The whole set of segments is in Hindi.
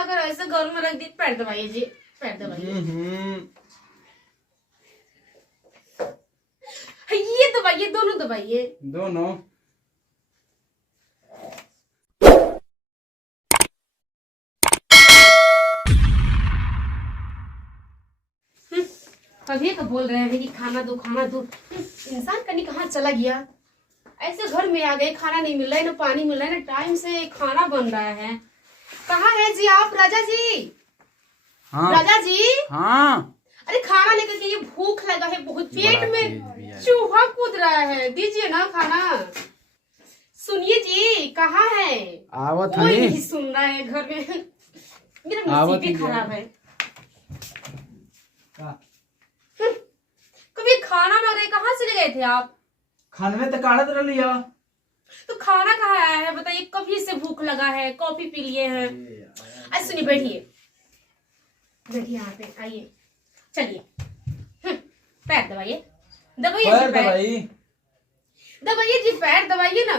लाकर ऐसे घर में रख दी। पैर दबाइए जी, पैर दबाइए। ये दबाइए, दोनों दबाइए, दोनों। कभी तो बोल रहे हैं कि खाना दो खाना दो। इंसान कहीं कहाँ चला गया। ऐसे घर में आ गए, खाना नहीं मिल रहा है, ना पानी मिल रहा है, ना टाइम से खाना बन रहा है। कहाँ है जी आप, राजा जी? हाँ राजा जी, हाँ। अरे खाना लेकर के, ये भूख लगा है बहुत, पेट में चूहा कूद रहा है, दीजिए ना खाना। सुनिए जी, कहाँ है? आवत कोई है। नहीं सुन रहा है घर में। मेरा नसीब ही खराब है। कभी खाना मांग रहे, कहाँ चले गए थे आप? खाने में तो काढ़ा तो लिया। तो खाना कहाँ आया है बताइए? कभी से भूख लगा है, कॉफी पी लिए हैं। अरे सुनिए, बैठिए बैठिए, यहाँ पे आइए, चलिए। पैर दबाइए, दबाइए जी, पैर दबाइए जी, पैर दबाइए ना।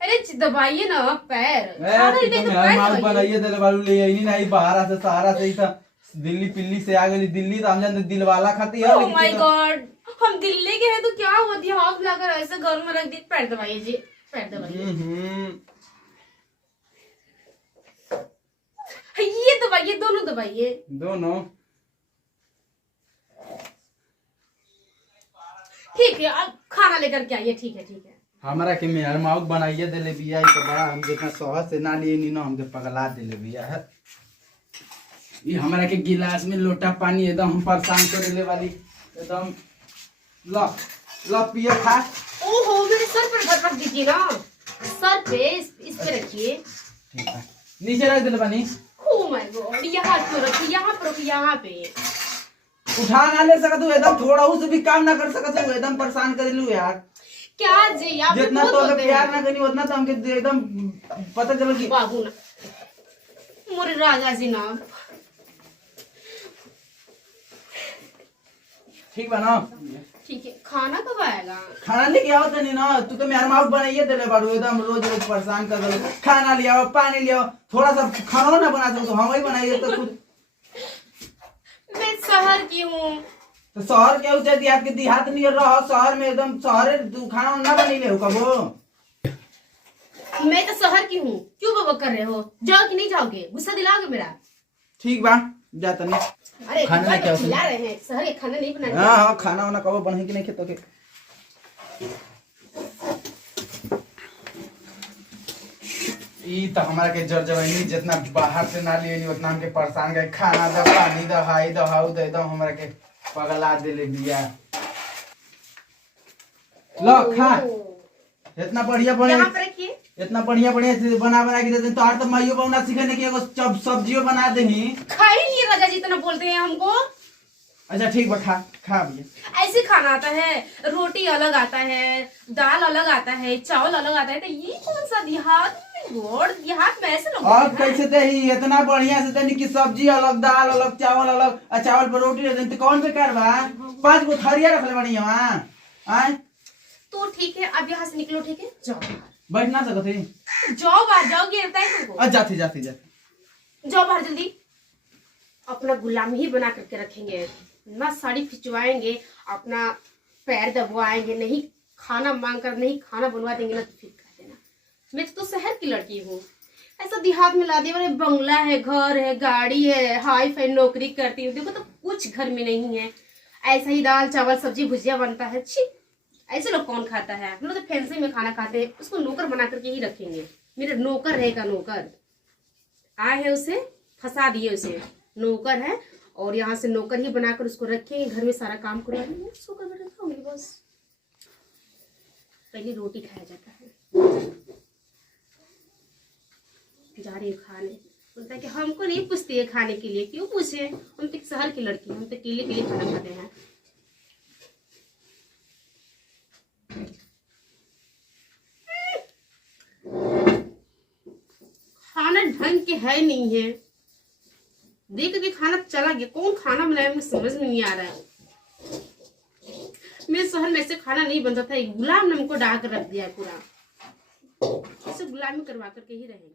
अरे दबाइए ना पैर। खाना नहीं तो पैर दबाइए। बाहर से सहारा से ही था, दिल्ली पिल्ली से आ गई। दिल्ली तो हम जानते दिल वाला खाती है। ओह माय गॉड, हम दिल्ली के हैं तो क्या हुआ? दिहात लाकर ऐसे घर में रख दी। पैर दबाइए जी, पैर दबाइए। ये दबाइए, दोनों दबाइए, दोनों। ठीक है, अब खाना लेकर के आइए। ठीक है ठीक है। हमारा के मेहर माउक बनाइए देले बिया। तो बड़ा हम जितना सहज से ना लिए नी ना हमके पगला देले बिया है। ये हमारा के गिलास में लोटा पानी एकदम हम परेशान कर देले वाली एकदम। ला ला पिए खा। ओहो, मेरे सर पर रख दीजिए ना, सर पे, इस पे रखिए। ठीक है, नीचे रख देले पानी। ओह माय गॉड, यहाँ क्यों रखिए? यहाँ पर रखिए, यहाँ पे। उठा ना ले सकत तू, एकदम थोड़ा से भी काम ना कर सकत तू, एकदम परेशान कर लू यार। क्या जी, आप जितना तो प्यार ना करी उतना तो हमके एकदम पता चल कि बाबू ना, मोरे राजा जी ना। ठीक बा ना? ठीक है, खाना कब आएगा? खाना लेके आओ तनी ना। तू तो मेहर माउक बनाइए देले बाड़ू, एकदम रोज रोज परेशान कर दे। खाना ले आओ, पानी ले आओ, थोड़ा सा खाना ना बना सकते हम ही बनाइए तो खुद। मैं शहर की हूँ। तो शहर के उसे देहात के देहात नहीं रहो, शहर में एकदम शहर तू खाना ना बनी ले कबो। मैं तो शहर की हूँ, क्यों बबक कर रहे हो? जाओ कि नहीं जाओगे? गुस्सा दिलाओगे मेरा? ठीक बा, जा तनी। अरे खाना क्या खिला रहे हैं, शहर के खाना नहीं बनाने। हाँ हाँ, खाना वाना कबो बने कि नहीं खेतो के। ई तो हमारा के जर जवानी जितना बाहर से ना लिए उतना हमके परेशान गए। खाना द, पानी the, high the, how the, एकदम हमारा के पगला देले बिया। लो खा, इतना बढ़िया बढ़िया, यहाँ पे रखिए। इतना बढ़िया बढ़िया से बना बना के देते। तो आर तो माइयो बना सीखने की एगो सब्जियों बना देही। खा ही नहीं, राजा जी इतना बोलते हैं हमको। अच्छा ठीक बा, खा खा भैया। ऐसे खाना आता है, रोटी अलग आता है, दाल अलग आता है, चावल अलग आता है, तो ये कौन सा देहात में? गोड़ देहात में ऐसे लोग और कैसे दही इतना बढ़िया से देनी कि सब्जी अलग, दाल अलग, चावल अलग, और चावल पर रोटी दे तो कौन बेकार बा? 5 गो थरिया रखले बानी वहां। आए तो ठीक है, अब यहाँ से निकलो। ठीक है, जाओ, बैठ ना सकते। जाओ बाहर, जाओगे तुमको? जाती जाती जाती। जाओ बाहर जल्दी। अपना गुलाम ही बना करके रखेंगे ना, साड़ी खिंचवाएंगे, अपना पैर दबवाएंगे, नहीं खाना मांग कर नहीं खाना बनवा देंगे ना तो फिर कह देना मैं तो शहर की लड़की हूँ। ऐसा देहात में ला दिया, मैंने बंगला है, घर है, गाड़ी है, हाई फाई नौकरी करती हूँ, देखो तो कुछ घर में नहीं है। ऐसा ही दाल चावल सब्जी भुजिया बनता है। छी, ऐसे लोग कौन खाता है? हम लोग तो फैंसी में खाना खाते हैं। उसको नौकर बना करके ही रखेंगे। मेरा नौकर रहेगा, नौकर आए है उसे फंसा दिए, उसे नौकर है और यहाँ से नौकर ही बनाकर उसको रखेंगे, घर में सारा काम करवा देंगे, सोकर बैठे खाऊंगी बस। पहले रोटी खाया जाता है। जा रही है खाने, बोलता है कि हमको नहीं पूछती है खाने के लिए। क्यों पूछे? हम तो शहर की लड़की, हम तो केले के लिए खाना खाते हैं। खाना ढंग के है नहीं है, देख के खाना चला गया। कौन खाना बनाया मुझे समझ में नहीं आ रहा है। मेरे शहर में ऐसे खाना नहीं बनता था। गुलाम ने हमको डाल कर रख दिया है पूरा। ऐसे गुलामी करवा करके ही रहेंगे।